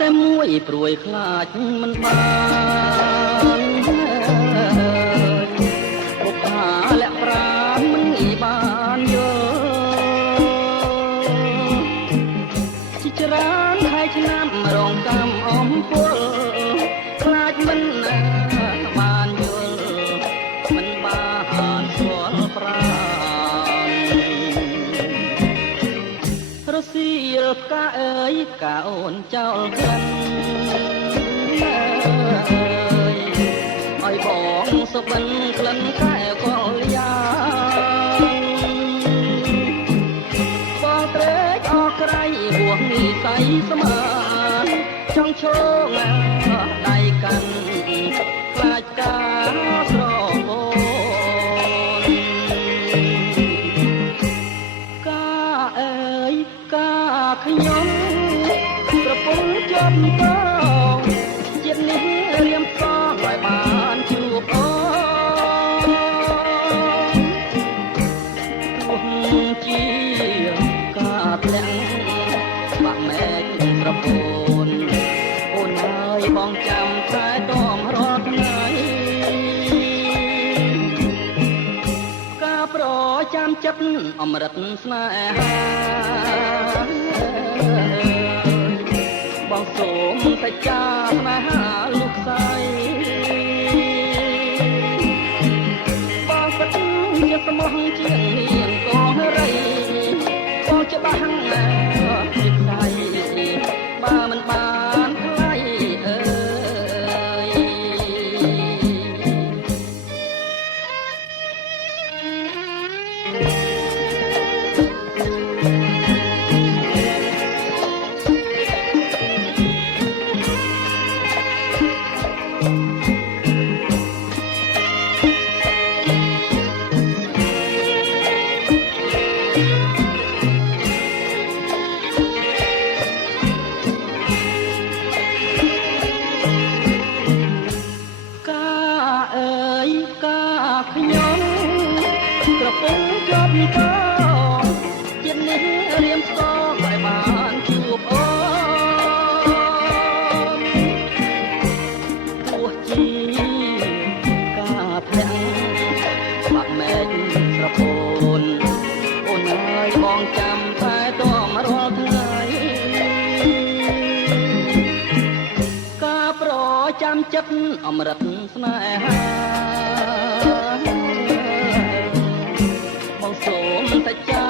តែមួយព្រួយខ្លាចមិនបានបុព្វាលាក់ប្រាណមិនបានយល់ជាច្រើនហើយឆ្នាំរងកម្មអំពលខ្លាចមិនបានយល់មិនបានស្គាល់ប្រាណរសៀលផ្កាអើយផ្កាអូនចោលក្លិនឲ្យបងសុបិនក្លិនតែកលយ៉ាងបងត្រេកអរក្រៃហួងនិស័យស្មានចង់ឈោងដៃកាន់ខ្លាចការស្រពោនកាអើយកាខ្ញុំប្រពន្ធជាប់តងជាតិនេះរៀមសងឲ្យបានជួបអូនទោះជាការធ្លាក់បាក់មែកប្រពន្ធអូនហើយបងចាំតែតមរាល់ថ្ងៃការប្រចាំចិត្តអមរិតស្នេហាបងសូមតែចាស្នេហាលោកស្រីបងពិតជាស្មោះជាងនាងកងរីបងច្បាស់ណាស់ជាស្អីបើមិនបានថ្លៃអើយខ្ញុំក្រពុំជាប់តជាតិនេះរៀមស្គរឲ្យបានជួបអូនទោះជាការធ្លាក់បាក់មែកស្រពោនអូនហើយបងចាំតែតមរាល់ថ្ងៃការប្រចាំចិត្តអមរិតស្នេហាបងសូមតែចា